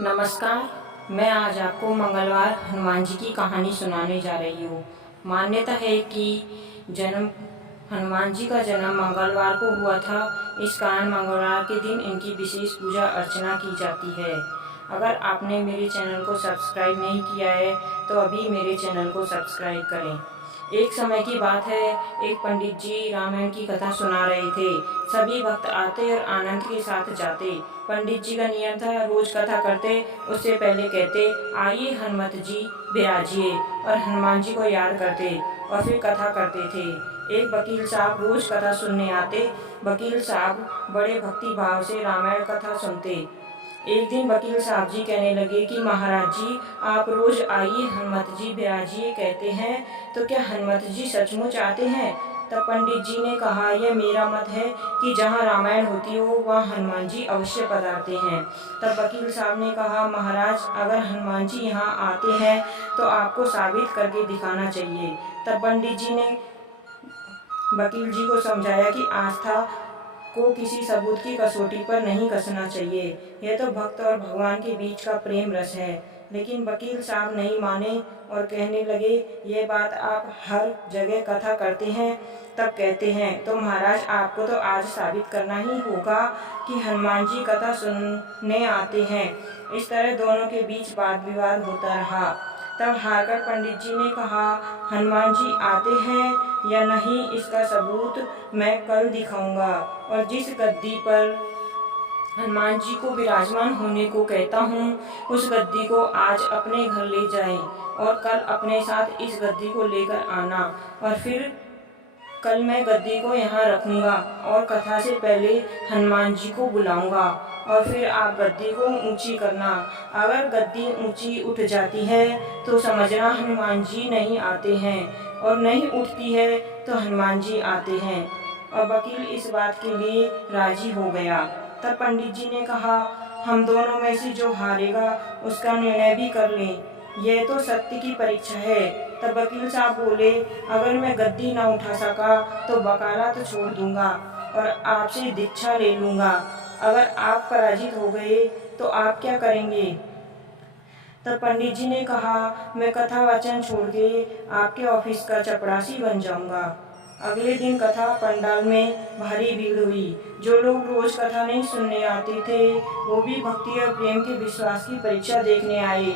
नमस्कार। मैं आज आपको मंगलवार हनुमान जी की कहानी सुनाने जा रही हूँ। मान्यता है कि जन्म हनुमान जी का जन्म मंगलवार को हुआ था। इस कारण मंगलवार के दिन इनकी विशेष पूजा अर्चना की जाती है। अगर आपने मेरे चैनल को सब्सक्राइब नहीं किया है तो अभी मेरे चैनल को सब्सक्राइब करें। एक समय की बात है, एक पंडित जी रामायण की कथा सुना रहे थे। सभी भक्त आते और आनंद के साथ जाते। पंडित जी का नियम था, रोज कथा करते उससे पहले कहते, आइए हनुमत जी विराजिए, और हनुमान जी को याद करते और फिर कथा करते थे। एक वकील साहब रोज कथा सुनने आते। वकील साहब बड़े भक्ति भाव से रामायण कथा सुनते। एक दिन वकील साहब जी कहने लगे कि महाराज जी, आप रोज आइए हनुमत जी विराजिए कहते हैं, तो क्या हनुमत जी सचमुच आते हैं? तब पंडित जी ने कहा, यह मेरा मत है कि जहाँ रामायण होती हो वहाँ हनुमान जी अवश्य पधारते हैं। तब वकील साहब ने कहा, महाराज, अगर हनुमान जी यहाँ आते हैं तो आपको साबित करके दिखाना चाहिए। तब पंडित जी ने वकील जी को समझाया कि आस्था को किसी सबूत की कसौटी पर नहीं कसना चाहिए। यह तो भक्त और भगवान के बीच का प्रेम रस है। लेकिन वकील साहब नहीं माने और कहने लगे, यह बात आप हर जगह कथा करते हैं तब कहते हैं, तो महाराज आपको तो आज साबित करना ही होगा कि हनुमान जी कथा सुनने आते हैं। इस तरह दोनों के बीच वाद विवाद होता रहा। तब हारकर पंडित जी ने कहा, हनुमान जी आते हैं या नहीं इसका सबूत मैं कल दिखाऊंगा, और जिस गद्दी पर हनुमान जी को विराजमान होने को कहता हूँ उस गद्दी को आज अपने घर ले जाएं और कल अपने साथ इस गद्दी को लेकर आना, और फिर कल मैं गद्दी को यहाँ रखूँगा और कथा से पहले हनुमान जी को बुलाऊँगा, और फिर आप गद्दी को ऊंची करना। अगर गद्दी ऊंची उठ जाती है तो समझना हनुमान जी नहीं आते हैं, और नहीं उठती है तो हनुमान जी आते हैं। और वकील इस बात के लिए राजी हो गया। तब पंडित जी ने कहा, हम दोनों में से जो हारेगा उसका निर्णय भी कर लें, यह तो सत्य की परीक्षा है। तब वकील साहब बोले, अगर मैं गद्दी ना उठा सका तो वकालत छोड़ दूंगा और आपसे दीक्षा ले लूँगा। अगर आप पराजित हो गए तो आप क्या करेंगे? तब पंडित जी ने कहा, मैं कथा वाचन छोड़ के आपके ऑफिस का चपरासी बन जाऊंगा। अगले दिन कथा पंडाल में भारी भीड़ हुई। जो लोग रोज कथा नहीं सुनने आते थे वो भी भक्ति और प्रेम के विश्वास की परीक्षा देखने आए।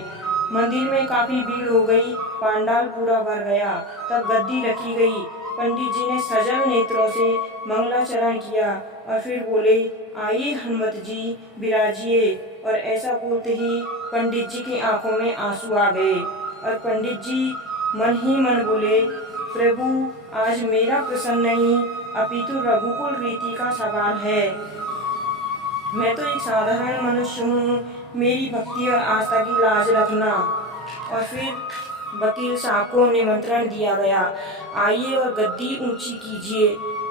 मंदिर में काफी भीड़ हो गई। पंडाल पूरा भर गया। तब गद्दी रखी गई। पंडित जी ने सजल नेत्रों से मंगलाचरण किया और फिर बोले, आइए हनुमत जी विराजिए। और ऐसा बोलते ही पंडित जी की आंखों में आंसू आ गए और पंडित जी मन ही मन बोले, प्रभु, आज मेरा प्रश्न नहीं अपितु रघुकुल रीति का सवाल है। मैं तो एक साधारण मनुष्य हूँ, मेरी भक्ति और आस्था की लाज रखना। और फिर वकील साहब को निमंत्रण दिया गया, आइए और गद्दी ऊंची कीजिए।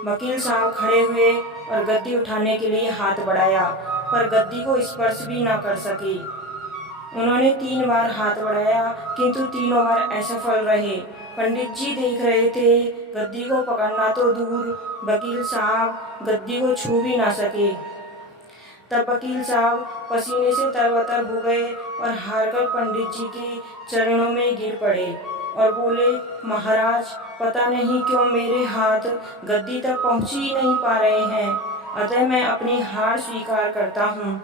वकील साहब खड़े हुए और गद्दी उठाने के लिए हाथ बढ़ाया, पर गद्दी को स्पर्श भी न कर सके। उन्होंने 3 बार हाथ बढ़ाया, किंतु तीनों बार असफल रहे। पंडित जी देख रहे थे, गद्दी को पकड़ना तो दूर, वकील साहब गद्दी को छू भी ना सके। तब वकील साहब पसीने से तरबतर हो गए और हारकर पंडित जी के चरणों में गिर पड़े और बोले, महाराज, पता नहीं क्यों मेरे हाथ गद्दी तक पहुँच ही नहीं पा रहे हैं, अतः मैं अपनी हार स्वीकार करता हूँ।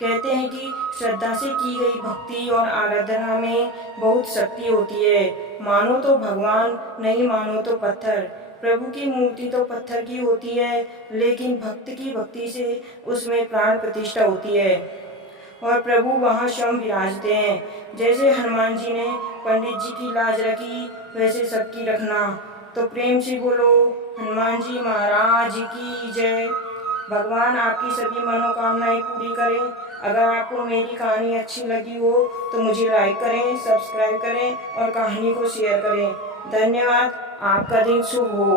कहते हैं कि श्रद्धा से की गई भक्ति और आराधना में बहुत शक्ति होती है। मानो तो भगवान, नहीं मानो तो पत्थर। प्रभु की मूर्ति तो पत्थर की होती है, लेकिन भक्त की भक्ति से उसमें प्राण प्रतिष्ठा होती है और प्रभु वहाँ स्वयं विराजते हैं। जैसे हनुमान जी ने पंडित जी की लाज रखी, वैसे सबकी रखना। तो प्रेम से बोलो, हनुमान जी महाराज की जय। भगवान आपकी सभी मनोकामनाएं पूरी करें। अगर आपको मेरी कहानी अच्छी लगी हो तो मुझे लाइक करें, सब्सक्राइब करें और कहानी को शेयर करें। धन्यवाद। आपका दिन शुभ हो।